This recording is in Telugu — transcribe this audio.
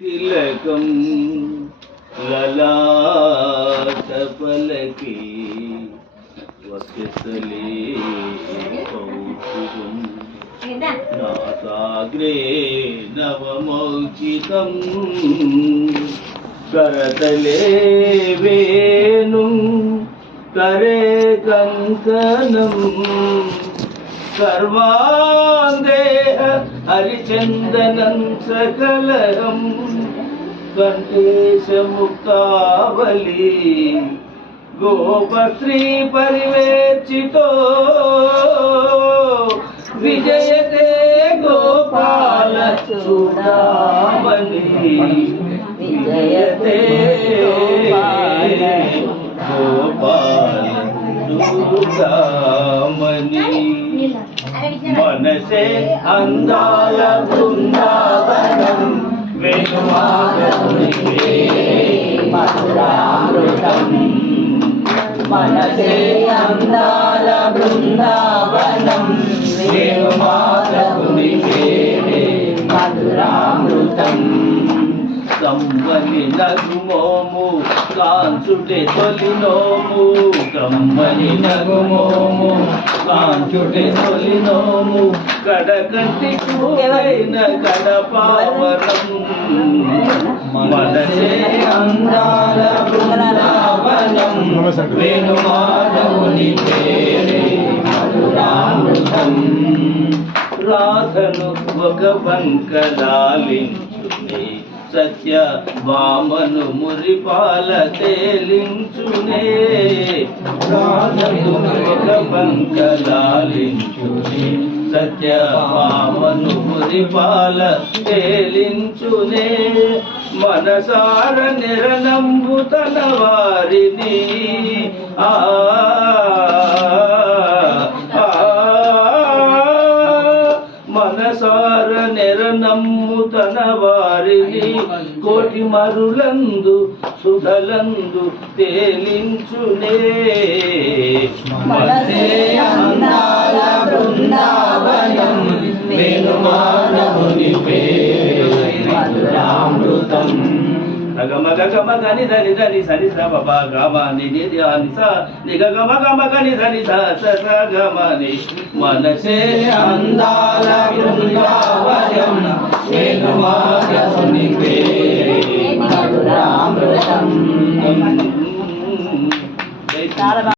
திலகம் லலாசபலகி வசலே பௌஷிகம் நாசாகிரே நவமௌச்சிகம். கரதலே வேணும். கரே கங்கனம் సర్వాందేహ హరిచందనం సకలహం కంఠేశముక్తావలి గోపశ్రీ పరివేర్చితో విజయతే గోపాల చూడామణి విజయతే గోపాల చూడామణి మనసే అందాల బృందావనం వేణుమాధవునికే మధురామృతం మనసే అందాల బృందావనం వేణుమాధవునికే మధురామృతం కమ్మని నగుమోము కాంచుటే తొలినోము కమ్మని నగుమోము కాంచుటే తొలి నోము కడకంటి కడపావరం మనసే అందాల బృందావనం. వేణుమాధవుని పేరే మధురామృతం రాధను ఒక బంకలాలించునే సత్య వామను మురిపాల తేలించునే రాధను ఒక సత్య వామను మురిపాల తేలించునే మనసార నిరనంబుతన వారిని ఆ ఆ మనసార నిరనంబు తన వారిని కోటి మరులందు సుధలందు తేలించునే. మనసే అందాల బృందావనం గమ గమ గని ధని ధని సని స బబ గమ ని ని ని అని స ని గ గమ గమ గని ధని స స స గమ ని. మనసే అందాల బృందావనం Obrigada.